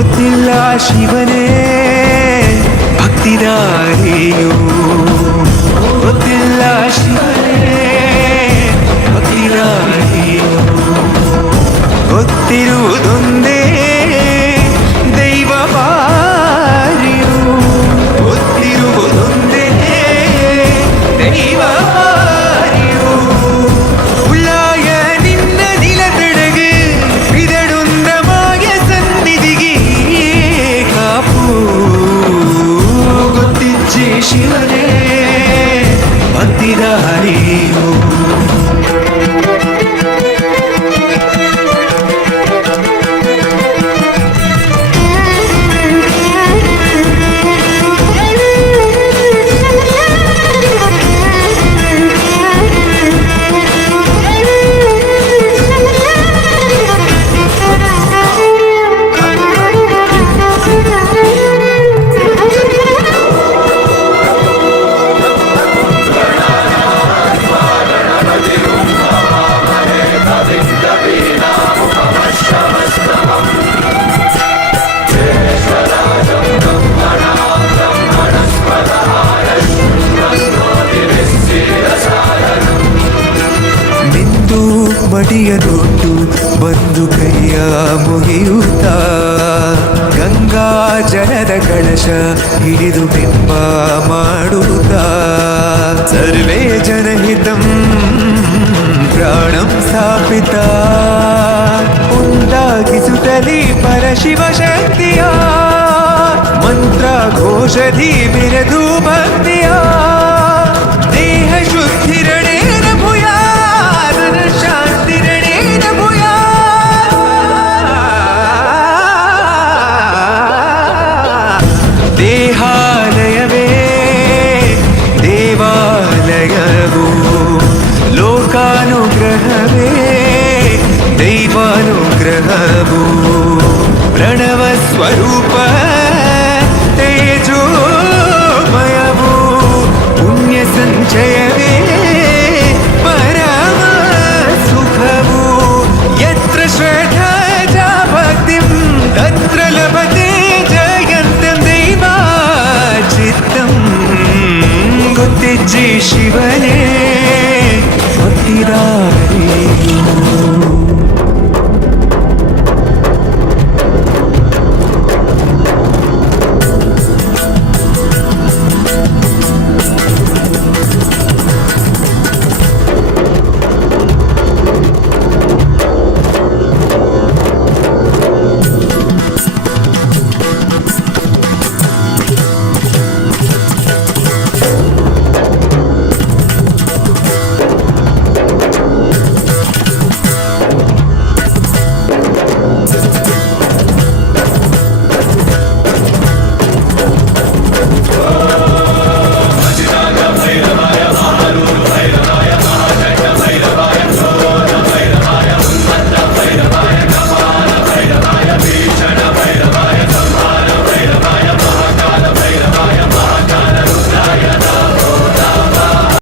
ಗೊತ್ತಿಲ್ಲ ಶಿವನೇ ಭಕ್ತಿದಾರಿಯು, ಗೊತ್ತಿಲ್ಲ ಶಿವನೇ ಭಕ್ತಿದಾರಿಯು, ಗೊತ್ತಿರುವುದೊಂದೇ ದೈವ ಬಾರಿಯು, ಗೊತ್ತಿರುವುದೊಂದೇ ದೈವ ಬಾರಿಯು. ಉಳ್ಳಾಯ ನಿನ್ನ ನಿಲತಡೆಗೆ ಬಿದಡುಂದ ಮಾಯ ಸನ್ನಿಧಿಗೆ ಕಾಪು, ಗೊತ್ತಿಜ್ಜಿ ಶಿವನೇ ಭಕ್ತಿದಾರಿಯು. ಮಡಿಯ ನೋಟು ಬಂದು ಕೈಯ ಮುಗಿಯುತ್ತ, ಗಂಗಾ ಜಲದ ಕಳಶ ಹಿಡಿದು ಬಿಂಬ ಮಾಡುತ್ತ, ಸರ್ವೇ ಜನಹಿತಂ ಪ್ರಾಣಂ ಸ್ಥಾಪಿತ, ಉಂಟಾಗಿಸುತ್ತಲೇ ಪರಶಿವ ಶಕ್ತಿಯ ಮಂತ್ರ ಘೋಷಧಿ ಬಿರದು ಭಕ್ತಿಯ, ದೇಹ ಶುದ್ಧಿರಣೇನ ಭೂಯಾ ಶಾಂತಿರಣೇನ ಭೂಯಾ, ದೇಹಾಲಯವೇ ದೇವಾಲಯವು, ಲೋಕಾನುಗ್ರಹವೇ ದೈವಾನುಗ್ರಹವು, ಪ್ರಣವ ಸ್ವರೂಪ ತೇಜೋಮಯವು, ಪುಣ್ಯ ಸಂಚಯವೇ ಪರಮ ಸುಖವು, ಯತ್ರ ಶ್ರದ್ಧಾ ಚ ಭಕ್ತಿಂ ತತ್ರ ಲಭತೆ ಜಯಂತಂ ದೈವಾಚಿತ್ತಂ, ಗೊತ್ತಿಜ್ಜಿ ಶಿವನೇ